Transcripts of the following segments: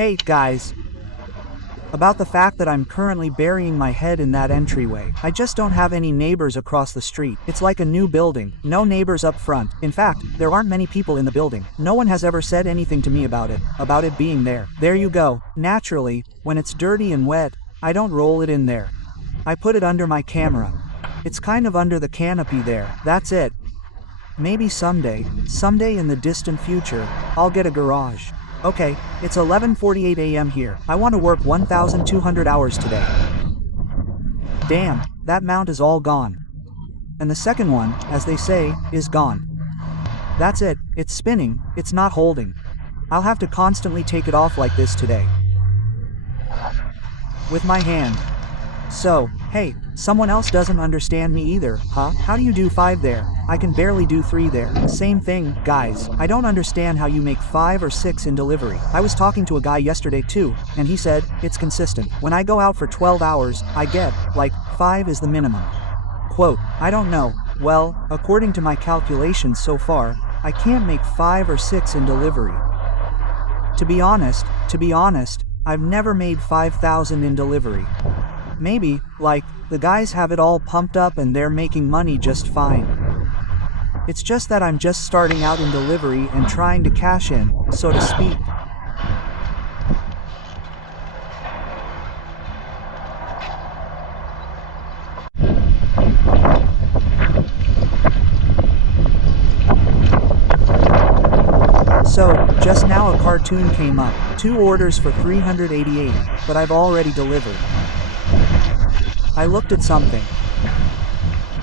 Hey, guys. About the fact that I'm currently burying my head in that entryway. I just don't have any neighbors across the street. It's like a new building. No neighbors up front. In fact, there aren't many people in the building. No one has ever said anything to me about it being there. There you go. Naturally, when it's dirty and wet, I don't roll it in there. I put it under my camera. It's kind of under the canopy there. That's it. Maybe someday in the distant future, I'll get a garage. Okay, it's 11:48 a.m. here. I want to work 1,200 hours today. Damn, that mount is all gone. And the second one, as they say, is gone. That's it, it's spinning, it's not holding. I'll have to constantly take it off like this today. With my hand. So, hey, someone else doesn't understand me either, huh? How do you do 5 there? I can barely do 3 there. Same thing, guys. I don't understand how you make 5 or 6 in delivery. I was talking to a guy yesterday too, and he said, it's consistent. When I go out for 12 hours, I get, like, 5 is the minimum. Quote, I don't know. Well, according to my calculations so far, I can't make 5 or 6 in delivery. To be honest, I've never made 5,000 in delivery. Maybe, like, the guys have it all pumped up and they're making money just fine. It's just that I'm just starting out in delivery and trying to cash in, so to speak. So, just now a cartoon came up. 2 orders for 388, but I've already delivered. I looked at something.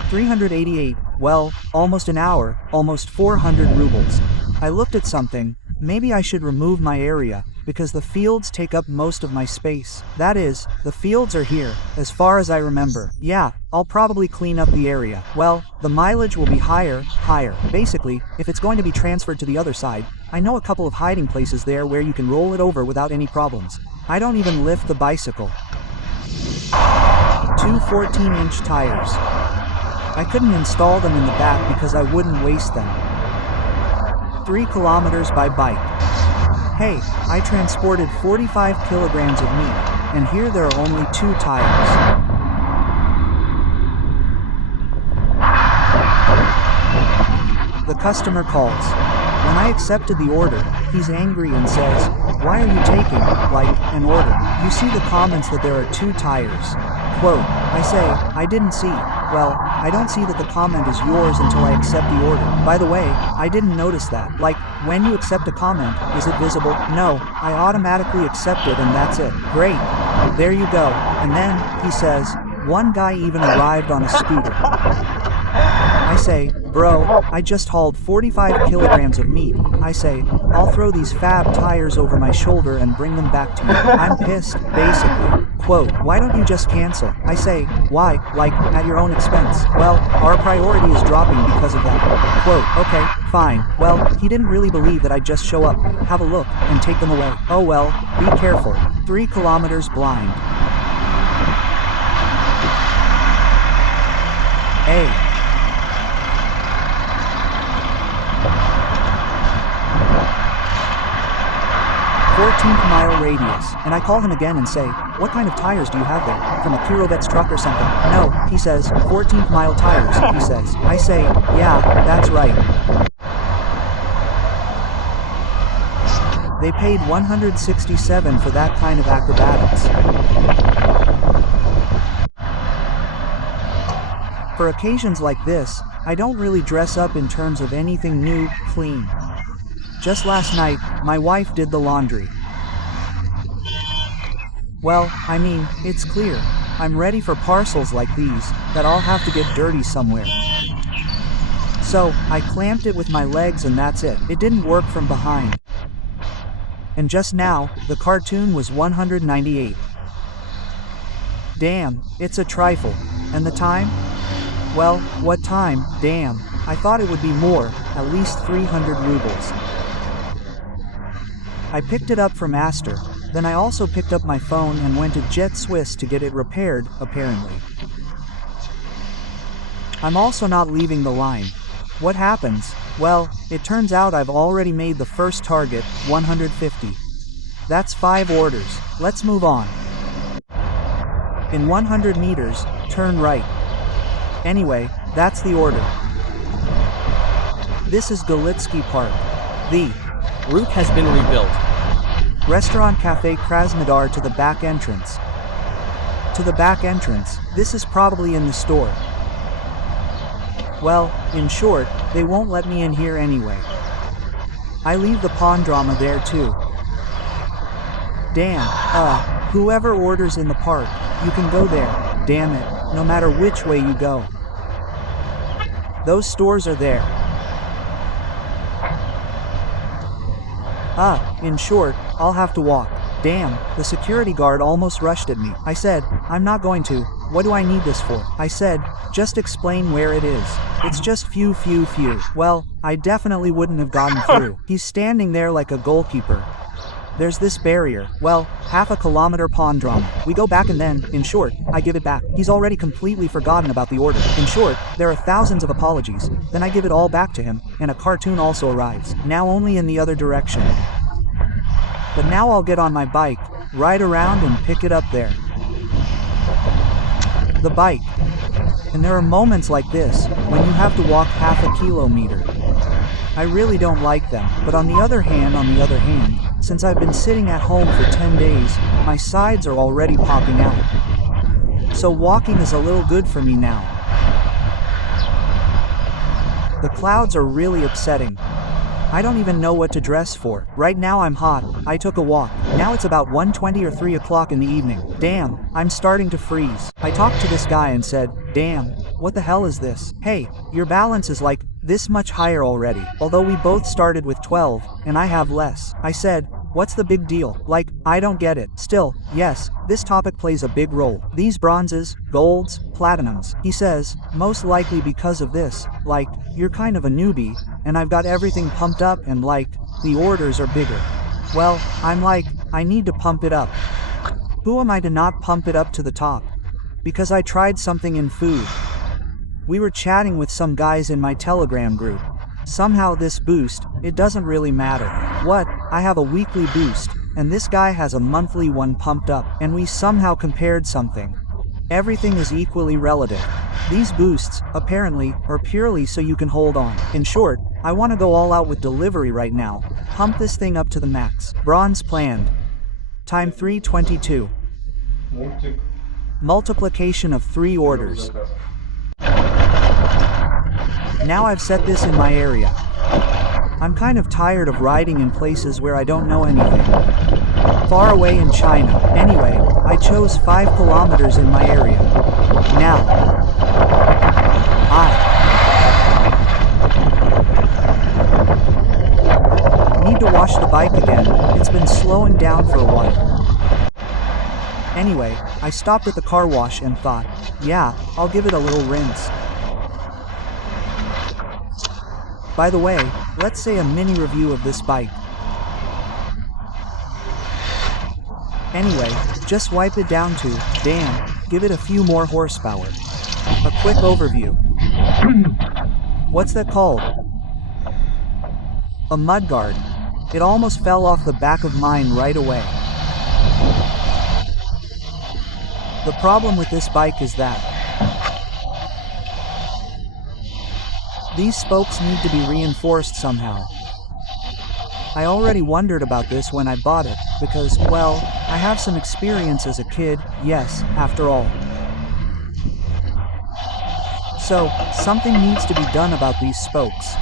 388, well, almost an hour, almost 400 rubles. I looked at something, maybe I should remove my area, because the fields take up most of my space. That is, the fields are here, as far as I remember. Yeah, I'll probably clean up the area. Well, the mileage will be higher. Basically, if it's going to be transferred to the other side, I know a couple of hiding places there where you can roll it over without any problems. I don't even lift the bicycle. 2 14-inch tires. I couldn't install them in the back because I wouldn't waste them. 3 kilometers by bike. Hey, I transported 45 kilograms of meat, and here there are only 2 tires. The customer calls. When I accepted the order, he's angry and says, why are you taking, like, an order? You see the comments that there are 2 tires. Quote, I say, I didn't see. Well, I don't see that the comment is yours until I accept the order. By the way, I didn't notice that. Like, when you accept a comment, is it visible? No, I automatically accept it and that's it. Great. There you go. And then, he says, one guy even arrived on a scooter. I say, bro, I just hauled 45 kilograms of meat. I say, I'll throw these fab tires over my shoulder and bring them back to you. I'm pissed, basically. Quote, why don't you just cancel? I say, why? Like, at your own expense. Well, our priority is dropping because of that. Quote, okay, fine. Well, he didn't really believe that I'd just show up, have a look, and take them away. Oh well, be careful. 3 kilometers blind. A. 14th mile radius, and I call him again and say, what kind of tires do you have there? From a Pirovet's truck or something? No, he says, 14th mile tires, he says. I say, yeah, that's right. They paid 167 for that kind of acrobatics. For occasions like this, I don't really dress up in terms of anything new, clean. Just last night, my wife did the laundry. Well, I mean, it's clear. I'm ready for parcels like these, that I'll have to get dirty somewhere. So, I clamped it with my legs and that's it. It didn't work from behind. And just now, the cartoon was 198. Damn, it's a trifle. And the time? Well, what time? Damn, I thought it would be more, at least 300 rubles. I picked it up from Astor, then I also picked up my phone and went to Jet Swiss to get it repaired, apparently. I'm also not leaving the line. What happens? Well, it turns out I've already made the first target, 150. That's 5 orders. Let's move on. In 100 meters, turn right. Anyway, that's the order. This is Galitsky Park. The route has been rebuilt. Restaurant Cafe Krasnodar to the back entrance. To the back entrance, this is probably in the store. Well, in short, they won't let me in here anyway. I leave the pawn drama there too. Damn, whoever orders in the park, you can go there, damn it, no matter which way you go. Those stores are there. In short, I'll have to walk. Damn, the security guard almost rushed at me. I said, I'm not going to. What do I need this for? I said, just explain where it is. It's just few. Well, I definitely wouldn't have gotten through. He's standing there like a goalkeeper. There's this barrier. Well, half a kilometer pawn drama. We go back and then, in short, I give it back. He's already completely forgotten about the order. In short, there are thousands of apologies. Then I give it all back to him, and a cartoon also arrives. Now only in the other direction. But now I'll get on my bike, ride around and pick it up there. The bike. And there are moments like this, when you have to walk half a kilometer. I really don't like them, but on the other hand, since I've been sitting at home for 10 days, my sides are already popping out. So walking is a little good for me now. The clouds are really upsetting. I don't even know what to dress for. Right now I'm hot. I took a walk. Now it's about 1:20 or 3 o'clock in the evening. Damn, I'm starting to freeze. I talked to this guy and said, damn, what the hell is this? Hey, your balance is like this much higher already. Although we both started with 12, and I have less. I said, what's the big deal? Like, I don't get it. Still, yes, this topic plays a big role. These bronzes, golds, platinums. He says, most likely because of this, like, you're kind of a newbie, and I've got everything pumped up and like, the orders are bigger. Well, I'm like, I need to pump it up. Who am I to not pump it up to the top? Because I tried something in food. We were chatting with some guys in my Telegram group. Somehow this boost, it doesn't really matter. What? I have a weekly boost, and this guy has a monthly one pumped up, and we somehow compared something. Everything is equally relative. These boosts, apparently, are purely so you can hold on. In short, I want to go all out with delivery right now. Pump this thing up to the max. Bronze planned. Time 3:22. Multiplication of 3 orders. Now I've set this in my area. I'm kind of tired of riding in places where I don't know anything. Far away in China. Anyway, I chose 5 kilometers in my area. Now, I need to wash the bike again. It's been slowing down for a while. Anyway, I stopped at the car wash and thought, yeah, I'll give it a little rinse. By the way, let's say a mini review of this bike. Anyway, just wipe it down to, damn, give it a few more horsepower. A quick overview. What's that called? A mudguard. It almost fell off the back of mine right away. The problem with this bike is that these spokes need to be reinforced somehow. I already wondered about this when I bought it, because, well, I have some experience as a kid, yes, after all. So, something needs to be done about these spokes.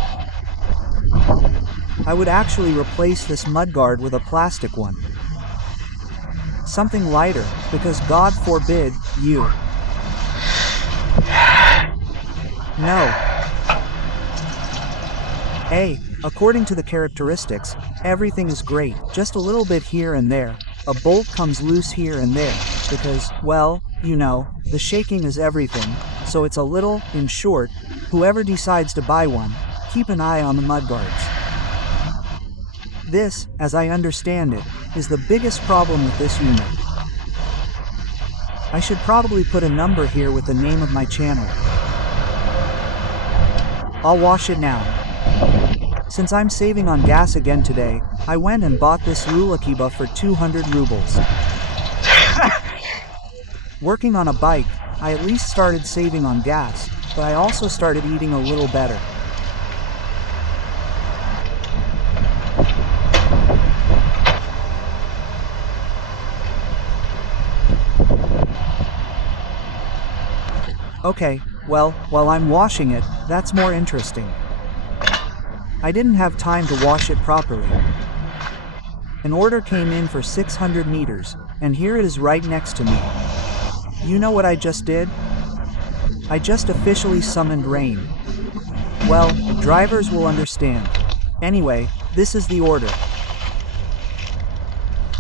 I would actually replace this mudguard with a plastic one. Something lighter, because God forbid, you. No. Hey, according to the characteristics, everything is great, just a little bit here and there. A bolt comes loose here and there, because, well, you know, the shaking is everything, so it's a little, in short, whoever decides to buy one, keep an eye on the mudguards. This, as I understand it, is the biggest problem with this unit. I should probably put a number here with the name of my channel. I'll wash it now. Since I'm saving on gas again today, I went and bought this Rulakiba for 200 rubles. Working on a bike, I at least started saving on gas, but I also started eating a little better. Okay, well, while I'm washing it, that's more interesting. I didn't have time to wash it properly. An order came in for 600 meters, and here it is right next to me. You know what I just did? I just officially summoned rain. Well, drivers will understand. Anyway, this is the order.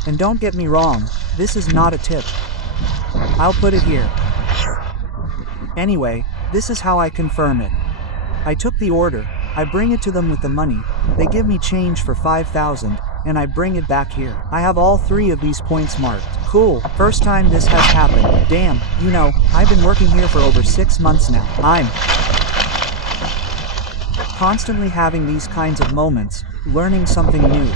And don't get me wrong, this is not a tip. I'll put it here. Anyway, this is how I confirm it. I took the order, I bring it to them with the money, they give me change for 5,000, and I bring it back here. I have all 3 of these points marked. Cool, first time this has happened. Damn, you know, I've been working here for over 6 months now. I'm constantly having these kinds of moments, learning something new.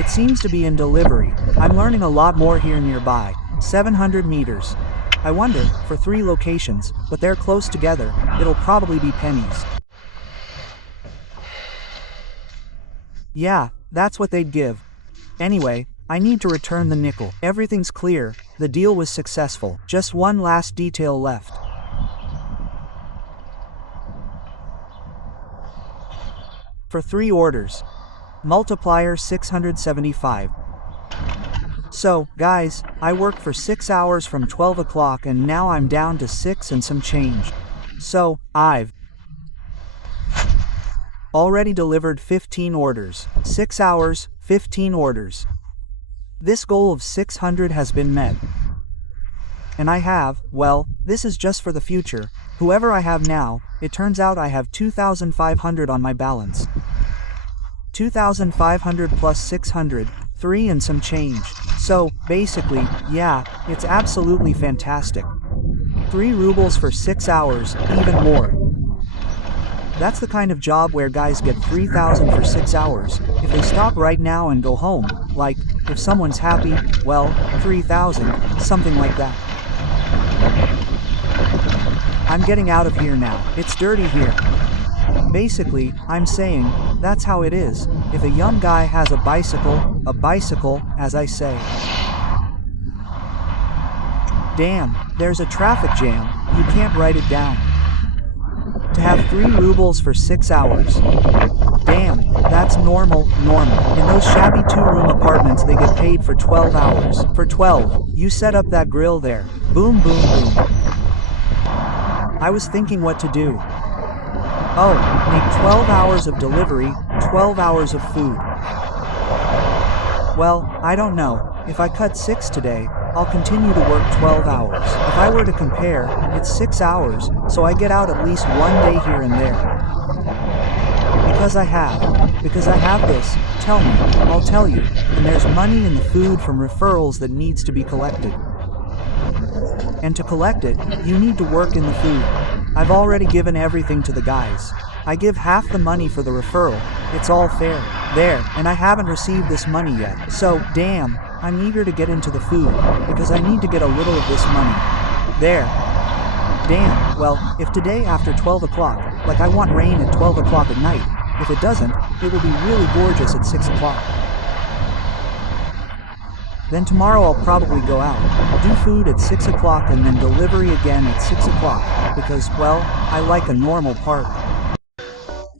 It seems to be in delivery. I'm learning a lot more here nearby. 700 meters. I wonder, for 3 locations, but they're close together, it'll probably be pennies. Yeah, that's what they'd give. Anyway, I need to return the nickel. Everything's clear, the deal was successful. Just one last detail left. For 3 orders. Multiplier 675. So, guys, I worked for 6 hours from 12 o'clock and now I'm down to 6 and some change. So, I've already delivered 15 orders. 6 hours, 15 orders. This goal of 600 has been met. And I have, well, this is just for the future. Whoever I have now, it turns out I have 2,500 on my balance. 2,500 plus 600, 3 and some change. So, basically, yeah, it's absolutely fantastic. 3 rubles for 6 hours, even more. That's the kind of job where guys get 3,000 for 6 hours. If they stop right now and go home, like, if someone's happy, well, 3,000, something like that. I'm getting out of here now. It's dirty here. Basically, I'm saying, that's how it is. If a young guy has a bicycle, as I say. Damn, there's a traffic jam, you can't write it down. To have 3 rubles for 6 hours. Damn, that's normal. In those shabby 2-room apartments they get paid for 12 hours. For 12, you set up that grill there. Boom boom boom. I was thinking what to do. Oh, make 12 hours of delivery, 12 hours of food. Well, I don't know. If I cut 6 today, I'll continue to work 12 hours. If I were to compare, it's 6 hours, so I get out at least one day here and there. Because I have this, tell me, I'll tell you, and there's money in the food from referrals that needs to be collected. And to collect it, you need to work in the food. I've already given everything to the guys. I give half the money for the referral, it's all fair. There, and I haven't received this money yet. So, damn, I'm eager to get into the food, because I need to get a little of this money. There. Damn, well, if today after 12 o'clock, like I want rain at 12 o'clock at night, if it doesn't, it will be really gorgeous at 6 o'clock. Then tomorrow I'll probably go out, do food at 6 o'clock and then delivery again at 6 o'clock, because, well, I like a normal park.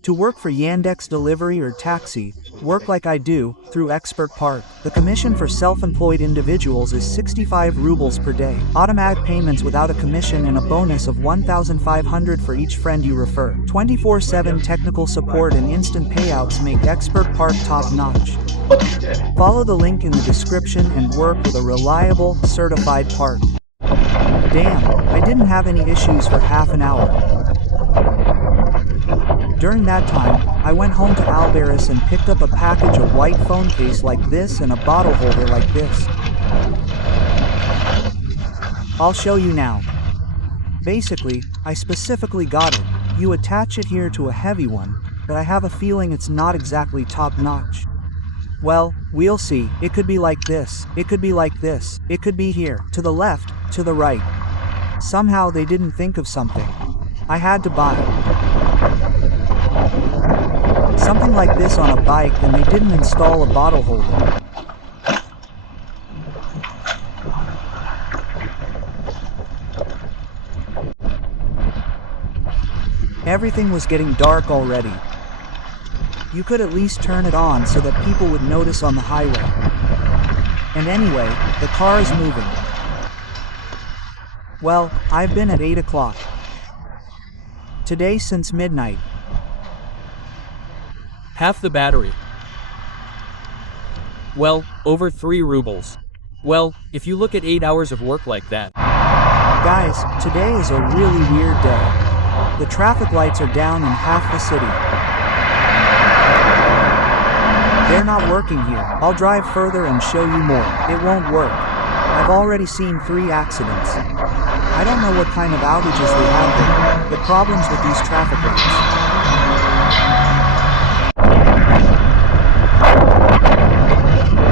To work for Yandex Delivery or Taxi, work like I do, through Expert Park. The commission for self-employed individuals is 65 rubles per day. Automatic payments without a commission and a bonus of 1,500 for each friend you refer. 24/7 technical support and instant payouts make Expert Park top-notch. Follow the link in the description and work with a reliable, certified park. Damn, I didn't have any issues for half an hour. During that time, I went home to Albaris and picked up a package of white phone case like this and a bottle holder like this. I'll show you now. Basically, I specifically got it. You attach it here to a heavy one, but I have a feeling it's not exactly top-notch. Well, we'll see. It could be like this. It could be like this. It could be here. To the left, to the right. Somehow they didn't think of something. I had to buy something like this on a bike, and they didn't install a bottle holder. Everything was getting dark already. You could at least turn it on so that people would notice on the highway. And anyway, the car is moving. Well, I've been at 8 o'clock. Today since midnight. Half the battery. Well, over 3 rubles. Well, if you look at 8 hours of work like that. Guys, today is a really weird day. The traffic lights are down in half the city. They're not working here. I'll drive further and show you more. It won't work. I've already seen 3 accidents. I don't know what kind of outages they have there, but problems with these traffic lights.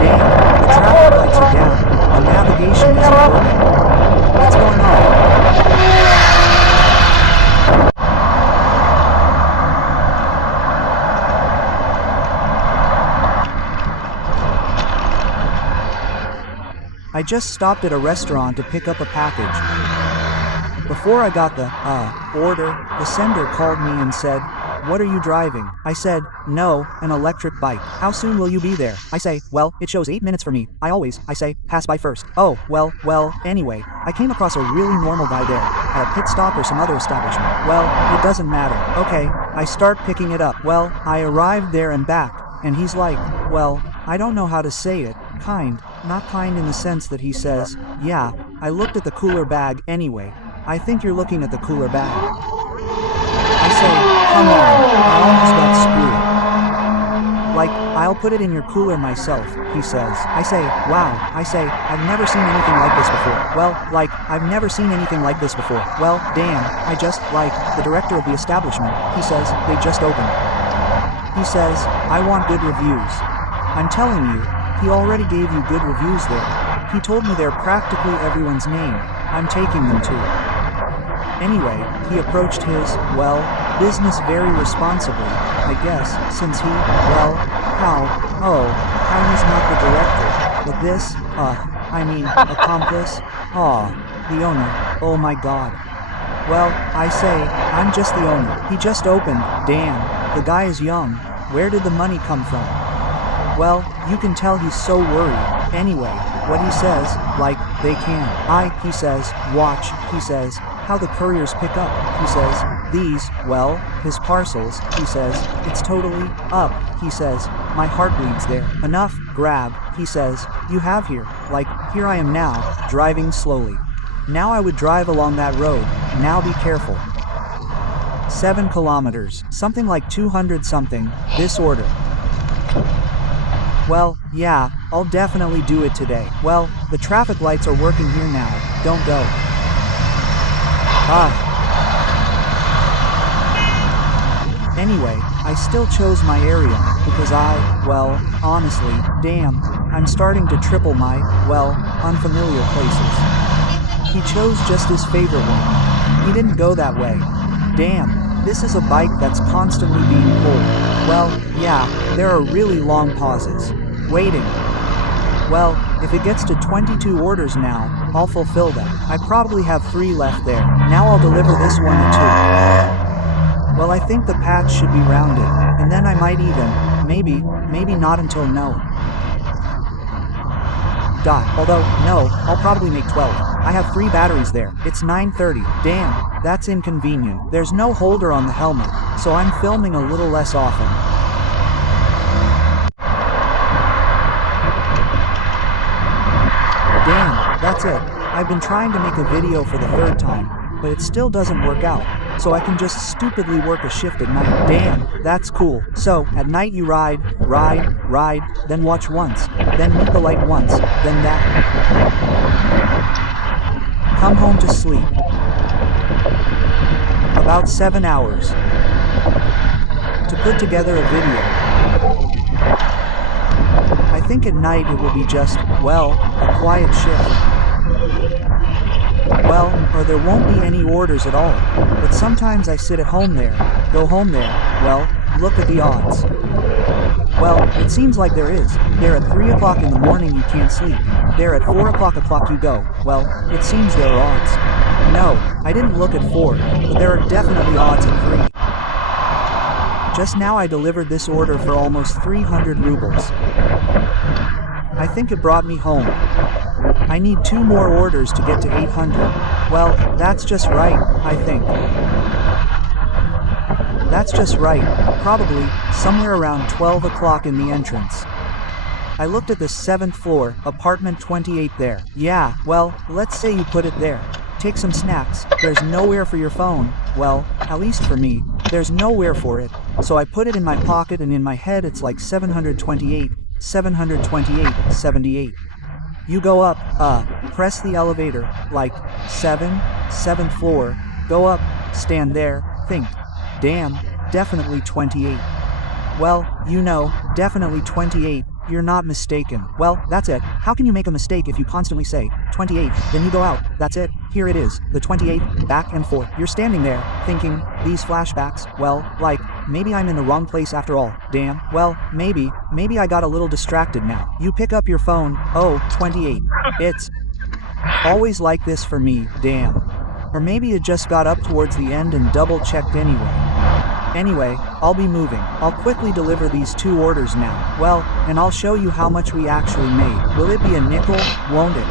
Damn, the traffic lights are down. The navigation isn't working. What's going on? I just stopped at a restaurant to pick up a package. Before I got the order, the sender called me and said, "What are you driving?" I said, "No, an electric bike." "How soon will you be there?" I say, "Well, it shows 8 minutes for me. I say, pass by first." "Oh, well, anyway, I came across a really normal guy there, at a pit stop or some other establishment." "Well, it doesn't matter." Okay, I start picking it up. Well, I arrived there and back, and he's like, well, I don't know how to say it, not kind in the sense that he says, "Yeah, I looked at the cooler bag anyway. I think you're looking at the cooler bag." I say, "Come on, I almost got screwed." "Like, I'll put it in your cooler myself," he says. I say, "Wow," I say, "I've never seen anything like this before." "Well, like, I've never seen anything like this before." "Well, damn, I just, like, the director of the establishment," he says, "they just opened." He says, "I want good reviews." I'm telling you, he already gave you good reviews there. He told me they're practically everyone's name. I'm taking them to it. Anyway, he approached his, business very responsibly, I guess, since he, how he's not the director, but this, accomplice, the owner, oh my god. Well, I say, I'm just the owner. He just opened, damn, the guy is young, where did the money come from? Well, you can tell he's so worried. Anyway, what he says, like, they can. He says, watch, he says, how the couriers pick up. He says, these, his parcels, he says, it's totally up. He says, my heart bleeds there. Enough, grab, he says, you have here. Like, here I am now, driving slowly. Now I would drive along that road, now be careful. 7 kilometers, something like 200 something, this order. Well, yeah, I'll definitely do it today. Well, the traffic lights are working here now, don't go. Anyway, I still chose my area, because honestly, damn, I'm starting to triple my, unfamiliar places. He chose just his favorite one. He didn't go that way. Damn, this is a bike that's constantly being pulled. Well, yeah, there are really long pauses. Waiting. Well, if it gets to 22 orders now, I'll fulfill them. I probably have 3 left there. Now I'll deliver this one or 2. Well, I think the patch should be rounded, and then I might even, maybe not until no. Although, no, I'll probably make 12. I have 3 batteries there. It's 9:30. Damn, that's inconvenient. There's no holder on the helmet, so I'm filming a little less often. Damn, that's it. I've been trying to make a video for the 3rd time, but it still doesn't work out, so I can just stupidly work a shift at night. Damn, that's cool. So, at night you ride, then watch once, then meet the light once, then that. Come home to sleep. About 7 hours. to put together a video. I think at night it will be just, well, a quiet shift. Well, or there won't be any orders at all. But sometimes I sit at home there, go home there, well, look at the odds. Well, it seems like there is. There at 3 o'clock in the morning you can't sleep. There at 4 o'clock you go. Well, it seems there are odds. No, I didn't look at 4, but there are definitely odds at 3. Just now I delivered this order for almost 300 rubles. I think it brought me home. I need 2 more orders to get to 800. Well, that's just right, I think. That's just right, probably, somewhere around 12 o'clock in the entrance. I looked at the 7th floor, apartment 28 there. Yeah, well, let's say you put it there. Take some snacks, there's nowhere for your phone, well, at least for me, there's nowhere for it. So I put it in my pocket and in my head it's like 728, 78. You go up, press the elevator, like, 7th floor, go up, stand there, think, damn, definitely 28. Well, you know, definitely 28, you're not mistaken. Well, that's it. How can you make a mistake if you constantly say, 28, then you go out, that's it, here it is, the 28, back and forth. You're standing there, thinking, these flashbacks, well, like, maybe I'm in the wrong place after all, damn, well, maybe I got a little distracted now. You pick up your phone, oh, 28. It's always like this for me, damn. Or maybe it just got up towards the end and double-checked anyway. Anyway, I'll be moving. I'll quickly deliver these 2 orders now. Well, and I'll show you how much we actually made. Will it be a nickel, won't it?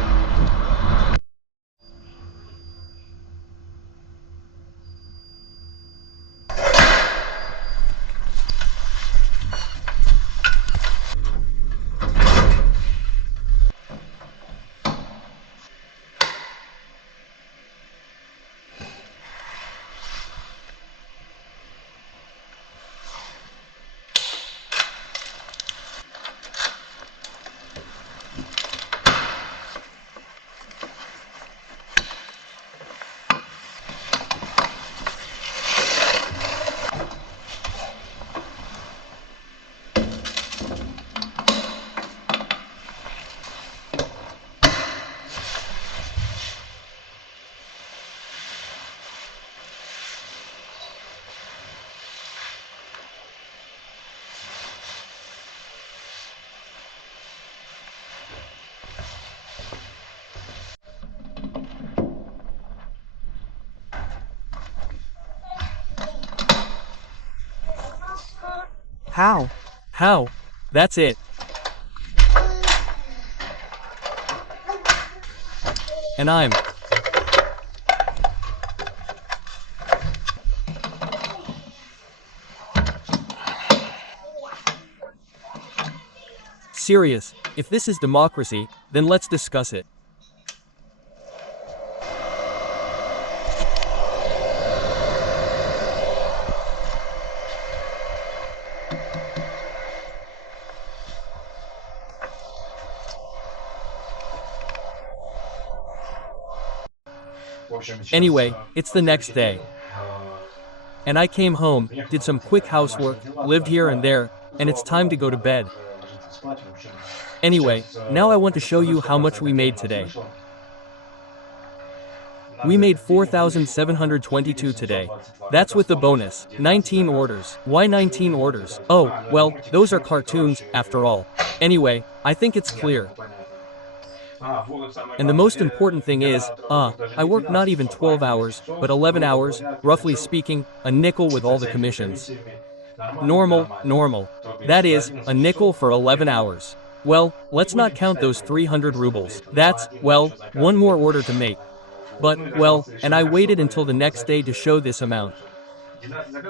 How? How? That's it. And I'm serious. If this is democracy, then let's discuss it. Anyway, it's the next day. And I came home, did some quick housework, lived here and there, and it's time to go to bed. Anyway, now I want to show you how much we made today. We made 4,722 today. That's with the bonus, 19 orders. Why 19 orders? Oh, well, those are cartoons, after all. Anyway, I think it's clear. And the most important thing is, I work not even 12 hours, but 11 hours, roughly speaking, a nickel with all the commissions. Normal. That is, a nickel for 11 hours. Well, let's not count those 300 rubles. That's, well, one more order to make. But, well, and I waited until the next day to show this amount.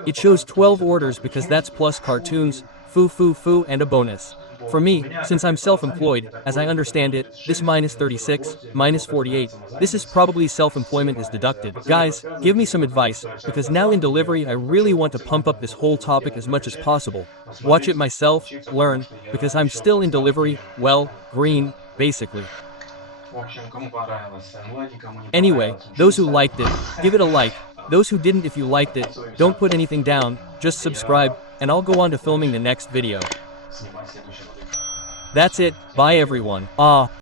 It shows 12 orders because that's plus cartoons, foo, and a bonus. For me, since I'm self-employed, as I understand it, this minus 36, minus 48, this is probably self-employment is deducted. Guys, give me some advice, because now in delivery I really want to pump up this whole topic as much as possible. Watch it myself, learn, because I'm still in delivery, well, green, basically. Anyway, those who liked it, give it a like. Those who didn't, if you liked it, don't put anything down, just subscribe, and I'll go on to filming the next video. That's it, bye everyone.